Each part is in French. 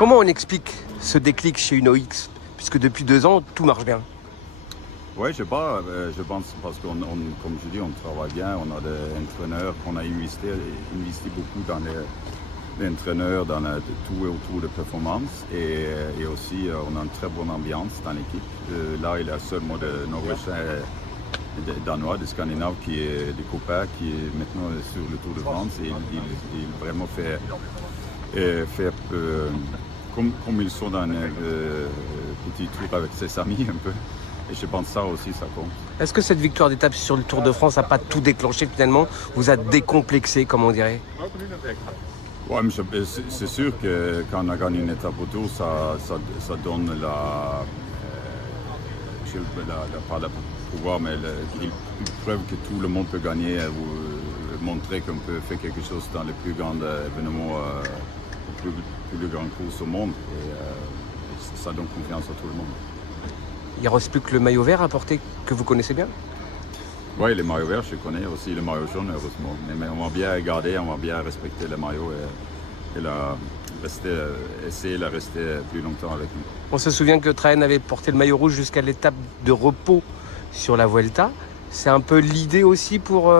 Comment on explique ce déclic chez UnoX, puisque depuis 2 ans, tout marche bien? Ouais, je sais pas, je pense parce comme je dis, on travaille bien, on a des entraîneurs, on a investi beaucoup dans les entraîneurs, dans tout autour de performance et aussi on a une très bonne ambiance dans l'équipe. Là, il est le seul mot de Norvégien, danois, de Scandinave qui est des copains, qui est maintenant sur le Tour de France et il vraiment fait comme ils sont dans un petit tour avec ses amis un peu. Et je pense que ça aussi, ça compte. Est-ce que cette victoire d'étape sur le Tour de France n'a pas tout déclenché finalement? Vous a décomplexé, comme on dirait? Ouais, mais c'est sûr que quand on a gagné une étape au Tour, ça donne pas le pouvoir, mais une preuve que tout le monde peut gagner ou montrer qu'on peut faire quelque chose dans les plus grands événements, les plus grandes courses au monde. Et ça donne confiance à tout le monde. Il ne reste plus que le maillot vert à porter, que vous connaissez bien? Oui, les maillots verts, je connais aussi le maillot jaune, heureusement. Mais on va bien garder, on va bien respecter le maillot et essayer de rester plus longtemps avec nous. On se souvient que Traen avait porté le maillot rouge jusqu'à l'étape de repos sur la Vuelta. C'est un peu l'idée aussi pour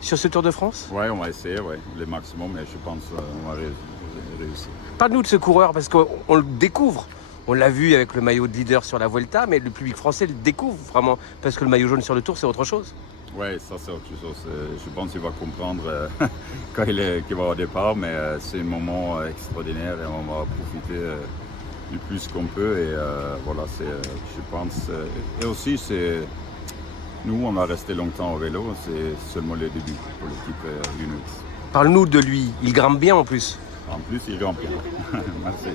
sur ce Tour de France? Oui, on va essayer, le maximum, mais je pense qu'on va réussir. Parle-nous de ce coureur, parce qu'on le découvre. On l'a vu avec le maillot de leader sur la Vuelta, mais le public français le découvre vraiment, parce que le maillot jaune sur le Tour, c'est autre chose. Oui, ça c'est autre chose. Je pense qu'il va comprendre quand qu'il va au départ, mais c'est un moment extraordinaire et on va profiter du plus qu'on peut. Et voilà, je pense. Et aussi, nous, on va rester longtemps au vélo, c'est seulement le début pour l'équipe UnoX. Parle-nous de lui, il grimpe bien en plus. En plus, il grimpe bien. Merci.